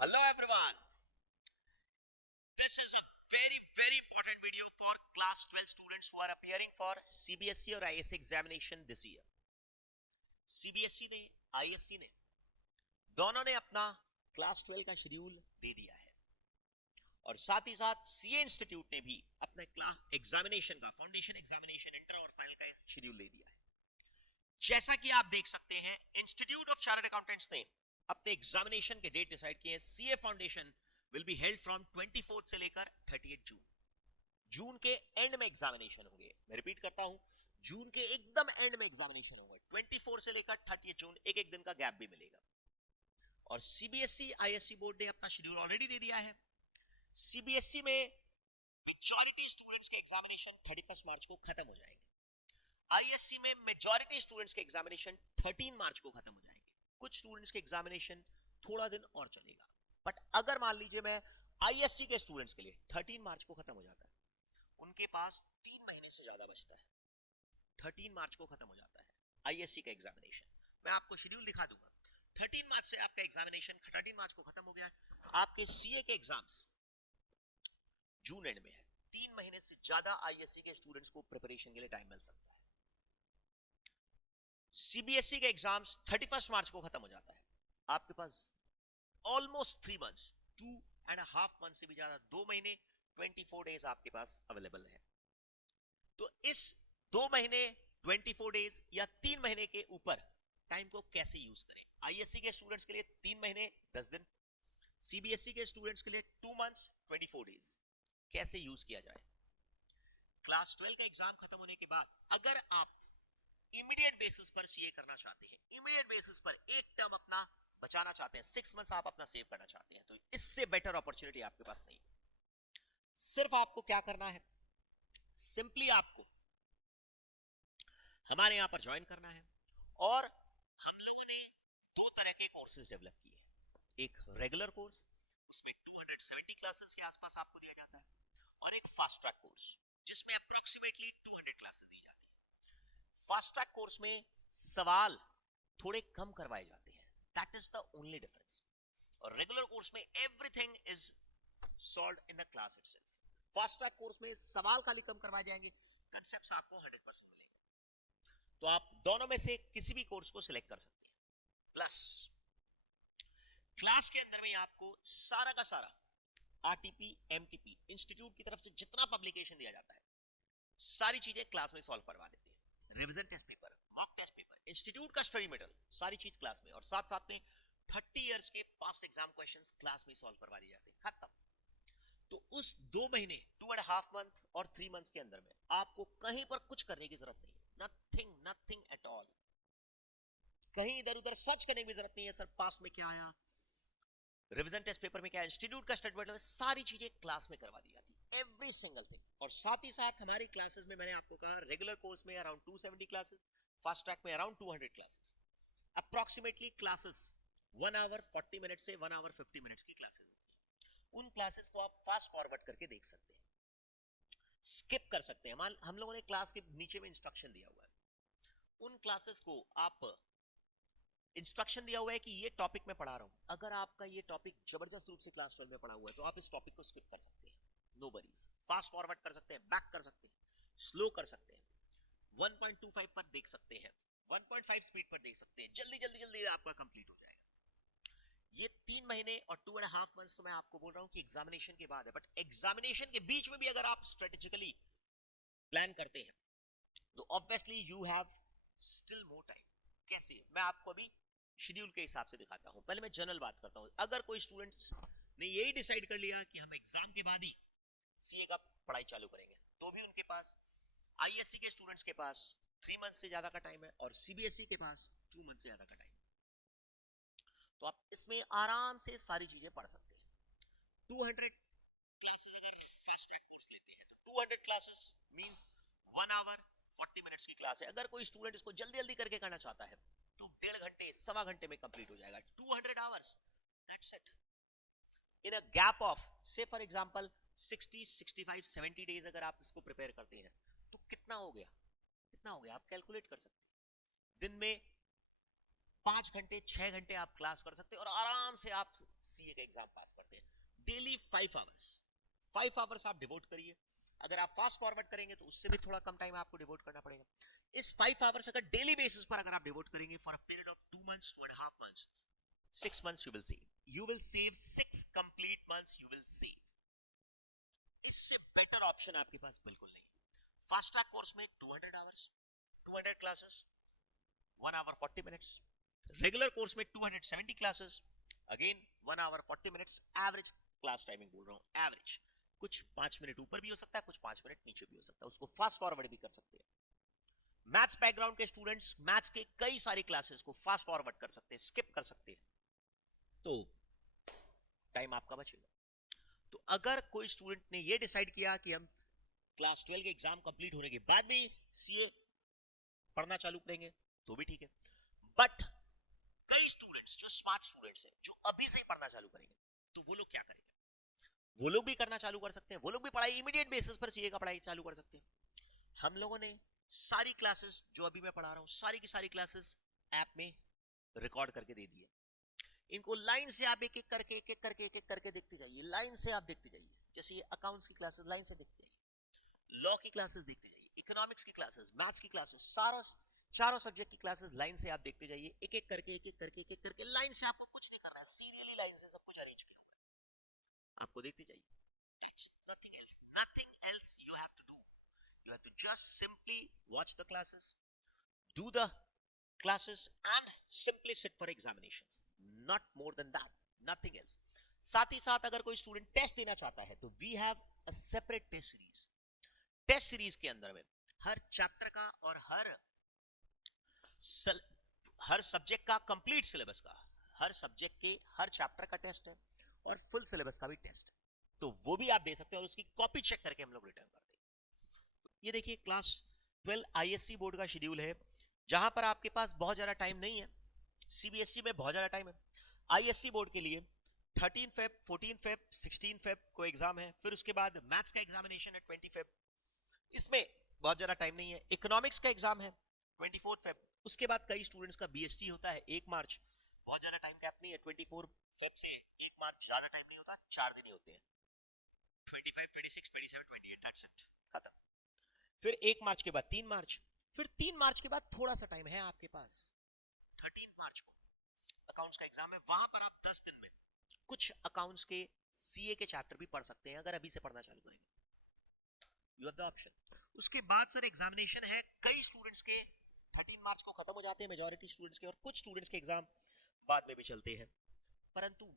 Hello everyone. This is a very important video for class 12 students who are appearing for CBSE और ISC examination this year. CBSE ने ISC ने दोनों ने अपना class 12 का schedule दे दिया है और साथ ही साथ CA इंस्टीट्यूट ने भी अपना क्लास एग्जामिनेशन का फाउंडेशन एग्जामिनेशन इंटर और फाइनल का शेड्यूल दे दिया है. जैसा कि आप देख सकते हैं, इंस्टीट्यूट ऑफ चार्टर्ड अकाउंटेंट्स ने अपने एग्जामिनेशन के डेट डिसाइड किए हैं. CA foundation will be held from 24 से लेकर 38 जून. जून के एंड में एग्जामिनेशन होंगे. मैं रिपीट करता हूं, जून के एकदम एंड में एग्जामिनेशन होंगे. 24 से लेकर 38 जून, एक एक दिन का गैप भी मिलेगा. और सीबीएसई आईएससी बोर्ड ने अपना शेड्यूल ऑलरेडी दे दिया है. सीबीएसई में मेजॉरिटी स्टूडेंट्स के एग्जामिनेशन 31 मार्च को खत्म हो जाएंगे. आईएससी में मेजॉरिटी स्टूडेंट्स के एग्जामिनेशन 13 मार्च को खत्म हो जाएंगे. कुछ स्टूडेंट्स के एग्जामिनेशन थोड़ा दिन और चलेगा. बट अगर मान लीजिए मैं आईएससी के स्टूडेंट्स के लिए 13 मार्च को खत्म हो जाता है, उनके पास 3 महीने से ज्यादा बचता है. 13 मार्च को खत्म हो जाता है आईएससी का एग्जामिनेशन. मैं आपको शेड्यूल दिखा दूंगा. 13 मार्च से आपका एग्जामिनेशन 13 मार्च को खत्म हो गया. आपके सीए के एग्जाम्स जून एंड में है. 3 महीने से ज्यादा आईएससी के स्टूडेंट्स को प्रिपरेशन के लिए टाइम मिल सकता है. सीबीएसई के एग्जाम्स 31 मार्च को खत्म हो जाता है. आपके पास ऑलमोस्ट 3 मंथ्स, 2.5 मंथ से भी ज्यादा, 2 महीने 24 डेज आपके पास अवेलेबल है. तो इस 2 महीने 24 डेज या 3 महीने के ऊपर टाइम को कैसे यूज करें. आईएससी के स्टूडेंट्स के लिए 3 महीने 10 दिन, सीबीएसई के स्टूडेंट्स के लिए 2 मंथ्स 24 डेज. कैसे यूज किया जाए. क्लास 12 का एग्जाम खत्म होने के बाद अगर आप इमीडिएट बेसिस पर सीए करना चाहते हैं, इमीडिएट बेसिस पर एक टर्म अपना बचाना चाहते हैं, 6 मंथ्स आप अपना सेव करना चाहते हैं, तो इससे बेटर अपॉर्चुनिटी आपके पास नहीं. सिर्फ आपको क्या करना है, सिंपली आपको हमारे यहां पर ज्वाइन करना है. और हम लोगों ने 2 तरह के कोर्सेज डेवलप किए हैं. एक रेगुलर कोर्स, उसमें 270 क्लासेस के आसपास आपको दिया जाता है, और एक फास्ट ट्रैक कोर्स जिसमें अप्रोक्सीमेटली 200 क्लासेस दी जाती है. फास्ट ट्रैक कोर्स में सवाल थोड़े कम करवाए जाते हैं. That is the only difference. और रेगुलर कोर्स में everything is solved in the class itself. Fast track course में सवाल खाली कम करवाए जाएंगे, कांसेप्ट्स आपको 100% मिलेंगे. तो आप दोनों में से किसी भी कोर्स को सिलेक्ट कर सकते हैं. प्लस क्लास के अंदर में आपको सारा का सारा आरटीपी एमटीपी इंस्टीट्यूट की तरफ से जितना पब्लिकेशन दिया जाता है, सारी चीजें क्लास में सॉल्व करवा देते हैं. Revision test paper, mock test paper, institute का स्टडी मटेरियल, सारी चीज क्लास में. और साथ साथ में 30 इयर्स के पास्ट एग्जाम क्वेश्चंस क्लास में सॉल्व करवा दिए जाते हैं. खत्म. तो उस 2 महीने 2.5 मंथ और 3 मंथ्स के अंदर में आपको कहीं पर कुछ करने की जरूरत नहीं है. Nothing at all. कहीं इधर उधर सर्च करने की जरूरत नहीं है. सर पास में क्या आया, रिवीजन टेस्ट पेपर में क्या, इंस्टीट्यूट का स्टडी मटेरियल, सारी चीजें क्लास में करवा दी जाती है, एवरी सिंगल थिंग. और साथ ही साथ हमारी क्लासेस में मैंने आपको कहा, रेगुलर कोर्स में अराउंड 270 क्लासेस, फास्ट ट्रैक में around 200 classes. Approximately classes 1 hour 40 minute से 1 आवर 50 मिनट्स की क्लासेस होती है. उन क्लासेस को आप फास्ट फॉरवर्ड करके देख सकते हैं, स्किप कर सकते हैं. हम लोगों ने क्लास के नीचे में इंस्ट्रक्शन दिया हुआ है. उन क्लासेस को आप इंस्ट्रक्शन दिया हुआ है कि ये टॉपिक मैं पढ़ा रहा हूं, अगर आपका ये टॉपिक जबरदस्त रूप से क्लास 12 में पढ़ा हुआ है तो आप इस टॉपिक को स्किप कर सकते हैं. No worries. फास्ट फॉरवर्ड कर सकते हैं, बैक कर सकते हैं, स्लो कर सकते हैं, 1.25 पर देख सकते हैं, 1.5 स्पीड पर देख सकते हैं. जल्दी जल्दी जल्दी आपका कंप्लीट हो जाएगा. ये 3 महीने और 2.5 मंथ्स तो मैं आपको बोल रहा हूं कि एग्जामिनेशन के बाद है. बट एग्जामिनेशन के बीच में भी अगर आप स्ट्रेटेजिकली प्लान करते हैं तो obviously you have still more time. कैसे, मैं आपको अभी शेड्यूल के हिसाब से दिखाता हूं. पहले मैं जनरल बात करता हूं. अगर कोई स्टूडेंट्स ने यही डिसाइड कर लिया कि हम एग्जाम के बाद ही सीए का पढ़ाई चालू करेंगे, तो भी उनके पास, आईएससी के स्टूडेंट्स के पास 3 मंथ से ज्यादा का टाइम है और सीबीएसई के पास 2 मंथ से ज्यादा का टाइम है. तो आप इसमें आराम से सारी चीजें पढ़ सकते हैं. 200 क्लासेस अगर फास्ट ट्रैक कोर्स लेते हैं तो 200 क्लासेस मींस 1 आवर 40 मिनट्स की क्लास है. अगर कोई स्टूडेंट इसको जल्दी जल्दी करके करना चाहता है तो 1.5 घंटे 1.25 घंटे में कंप्लीट हो जाएगा. 200 hours, that's it. In a gap of से फॉर एग्जांपल 60 65 70 डेज अगर आप इसको प्रिपेयर करते हैं तो कितना हो गया, कितना हो गया आप कैलकुलेट कर सकते हैं. दिन में 5 घंटे 6 घंटे आप क्लास कर सकते हैं और आराम से आप सीए का एग्जाम पास करते हैं। डेली 5 आवर्स आप डिवोट करिए। अगर आप फास्ट फॉरवर्ड करेंगे तो उससे भी थोड़ा कम टाइम आपको डिवोट करना पड़ेगा। इस 5 आवर्स अगर डेली बेसिस पर अगर आप डिवोट करेंगे for a period of 2 months 2.5 months 6 months, you will save 6 complete months, you will save। इससे बेटर ऑप्शन आपके पास बिल्कुल नहीं। फास्ट ट्रैक कोर्स में 200 hours 200 classes 1 hour 40 minutes। Regular course में 270 classes again 1 hour 40 minutes। Average class timing बोल रहा हूं, average. कुछ 5 मिनट ऊपर भी हो सकता है, कुछ 5 मिनट नीचे भी हो सकता है, उसको फास्ट फॉरवर्ड भी कर सकते हैं। मैथ्स बैकग्राउंड के स्टूडेंट्स मैथ्स के कई सारी क्लासेस को फास्ट फॉरवर्ड कर सकते हैं, स्किप कर सकते हैं, तो टाइम आपका बचेगा। तो अगर कोई स्टूडेंट ने ये डिसाइड किया कि हम क्लास 12 के एग्जाम कंप्लीट होने के बाद भी सीए पढ़ना चालू करेंगे तो भी ठीक है। बट कई स्टूडेंट्स जो स्मार्ट स्टूडेंट्स हैं जो अभी से ही पढ़ना चालू करेंगे, तो वो लोग क्या करेंगे? वो लोग भी करना चालू कर सकते हैं, वो लोग भी पढ़ाई इमीडिएट बेसिस पर सीए का पढ़ाई चालू कर सकते हैं। हम लोगों ने सारी क्लासेस जो अभी मैं पढ़ा रहा हूं, सारी की सारी क्लासेस ऐप में रिकॉर्ड करके दे दी है। इनको लाइन से आप एक एक करके देखते जाइए, लाइन से आप देखते जाइए। जैसे ये अकाउंट्स की क्लासेस लाइन से देखते जाइए, लॉ की क्लासेस देखते जाइए, इकोनॉमिक्स की क्लासेस, मैथ्स की क्लासेस, चारों सब्जेक्ट की क्लासेस लाइन से आप देखते जाइए, एक एक करके लाइन से। आपको कुछ नहीं करना है, सीरियली लाइन से सब कुछ अरेंज किया हुआ है, आपको देखते जाइए। Nothing else you have to do. You have to just simply watch the classes, do the classes and simply sit for examinations, not more than that, nothing else। साथ ही साथ अगर कोई स्टूडेंट टेस्ट देना चाहता है तो we have a separate test series. Test series के अंदर में हर चैप्टर का और हर सब्जेक्ट का कंप्लीट सिलेबस का, हर सब्जेक्ट के हर चैप्टर का टेस्ट है और फुल सिलेबस का भी टेस्ट है, तो वो भी आप दे सकते हैं और उसकी कॉपी चेक करके हम लोग रिटर्न करते हैं। तो ये देखिए क्लास 12 आईएससी बोर्ड का शेड्यूल है, जहां पर आपके पास बहुत ज्यादा टाइम नहीं है। सीबीएसई में बहुत ज्यादा टाइम है। आईएससी बोर्ड के लिए 13 फेब 14 फेब 16 फेब को एग्जाम है, फिर उसके बाद मैथ्स का एग्जामिनेशन है 20 फेब, इसमें बहुत ज्यादा टाइम नहीं है। इकोनॉमिक्स का एग्जाम है 24 फेब, उसके बाद कई स्टूडेंट्स का बीएसटी होता है 1 मार्च, बहुत ज्यादा टाइम गैप नहीं है। 24 फेब से 1 मार्च ज्यादा टाइम नहीं होता, 4 दिन ही होते हैं। 25 26 27 28 दैट्स इट, खत्म। फिर 1 मार्च के बाद 3 मार्च, फिर 3 मार्च के बाद थोड़ा सा टाइम है आपके पास, 13 मार्च को अकाउंट्स का एग्जाम है, वहां पर आप 10 दिन में कुछ अकाउंट्स के सीए के चैप्टर भी पढ़ सकते हैं अगर अभी से पढ़ना चालू करेंगे, यू हैव द ऑप्शन। उसके बाद सर एग्जामिनेशन है, कई स्टूडेंट्स के 13 मार्च को खत्म हो जाते हैं, मेजॉरिटी स्टूडेंट्स के, और कुछ स्टूडेंट्स के एग्जाम बाद में भी चलते हैं, परंतु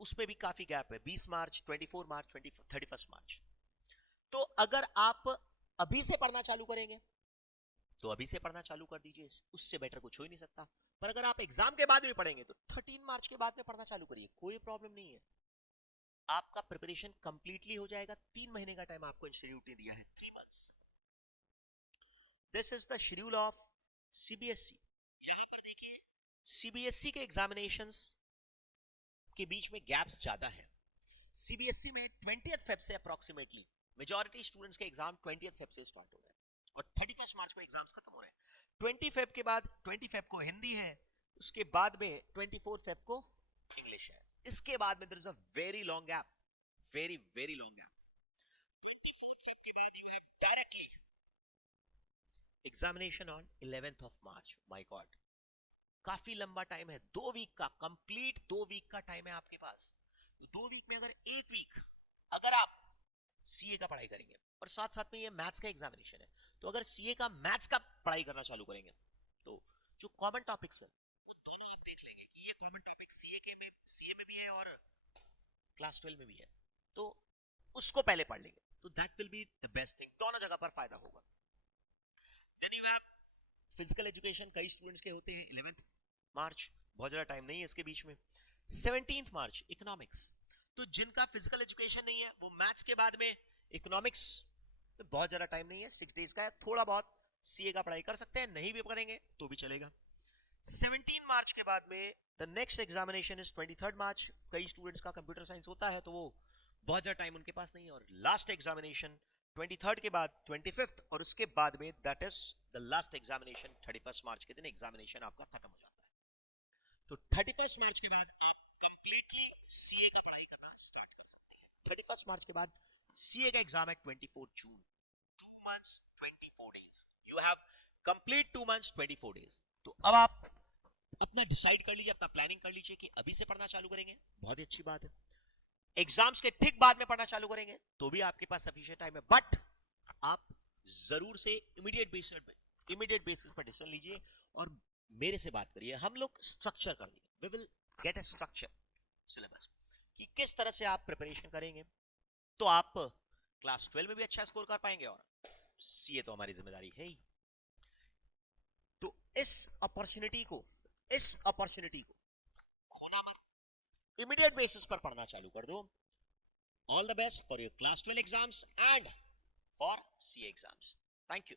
उसमें भी काफी गैप है, 20 मार्च 24 मार्च 31 मार्च। तो अगर आप अभी से पढ़ना चालू करेंगे तो अभी से पढ़ना चालू कर दीजिए, उससे बेटर कुछ हो ही नहीं सकता। पर अगर आप एग्जाम के बाद भी पढ़ेंगे तो 13 मार्च के बाद में पढ़ना चालू करिए, कोई प्रॉब्लम नहीं है, आपका प्रिपरेशन कंप्लीटली हो जाएगा। 3 महीने का टाइम आपको इंस्टीट्यूट ने दिया है, 3 months. This is the schedule of CBSE. यहां पर देखिए सीबीएसई के एग्जामिनेशंस के बीच में गैप्स ज्यादा है। सीबीएसई में 20th फेब से अप्रोक्सीमेटली मेजॉरिटी स्टूडेंट्स के एग्जाम 20th फेब से स्टार्ट हो रहे हैं और 31 मार्च को एग्जाम्स खत्म हो रहे हैं। 20 फेब के बाद 20 फेब को हिंदी है, उसके बाद में 24 फेब को इंग्लिश है, इसके बाद में there is a very long gap, very long gap. 24 Feb के बाद you have directly examination on 11th of March. My god, काफी लंबा टाइम है, 2 वीक का, कंप्लीट 2 वीक का टाइम है आपके पास। तो 2 वीक में अगर 1 वीक अगर आप सीए का पढ़ाई करेंगे और साथ साथ में ये मैथ्स का एग्जामिनेशन है, तो अगर सीए का मैथ्स का पढ़ाई करना चालू करेंगे तो जो कॉमन टॉपिक्स है वो दोनों आप देख लेंगे कि ये कॉमन टॉपिक सीए में भी है और क्लास 12 में भी है, तो उसको पहले पढ़ लेंगे, तो that will be the best thing, दोनों जगह पर फायदा होगा। Then you have physical education, कई स्टूडेंट्स के होते हैं 11th मार्च, बहुत ज्यादा टाइम नहीं है इसके बीच में। 17th मार्च इकोनॉमिक्स, तो जिनका फिजिकल एजुकेशन नहीं है वो मैथ्स के बाद में इकोनॉमिक्स में बहुत ज्यादा टाइम नहीं है, 6 डेज का है, थोड़ा बहुत सीए का पढ़ाई कर सकते हैं, नहीं भी करेंगे तो भी चलेगा। 17 मार्च के बाद में द नेक्स्ट एग्जामिनेशन इज 23 मार्च। कई स्टूडेंट्स का कंप्यूटर साइंस होता है तो वो बहुत ज्यादा टाइम उनके पास नहीं है, और लास्ट एग्जामिनेशन 23 के बाद 25 और उसके बाद में that is the last examination 31 मार्च के दिन एग्जामिनेशन आपका खत्म हो जाता है। तो 31 मार्च के बाद आप कंप्लीटली सीए का पढ़ाई करना स्टार्ट कर सकते हैं। 31 मार्च के बाद सीए का एग्जाम है 24 जून। 2 months 24 days, you have complete 2 months 24 days। तो अब आप अपना डिसाइड कर लीजिए, अपना प्लानिंग कर लीजिए कि अभी से पढ़ना चालू करेंगे, बहुत ही अच्छी बात है। एग्जाम्स के ठीक बाद में पढ़ना चालू करेंगे तो भी आपके पास सफिशिएंट टाइम है, बट आप जरूर से इमीडिएट बेसिस पर डिसीजन लीजिए और मेरे से बात करिए। हम लोग स्ट्रक्चर कर देंगे, we will get a structure syllabus कि किस तरह से आप प्रिपरेशन करेंगे तो आप क्लास 12 में भी अच्छा स्कोर कर पाएंगे और सीए तो हमारी जिम्मेदारी है ही। तो इस अपॉर्चुनिटी को खोना मत, इमीडिएट बेसिस पर पढ़ना चालू कर दो। All the best for your class 12 exams and for CA exams. Thank you.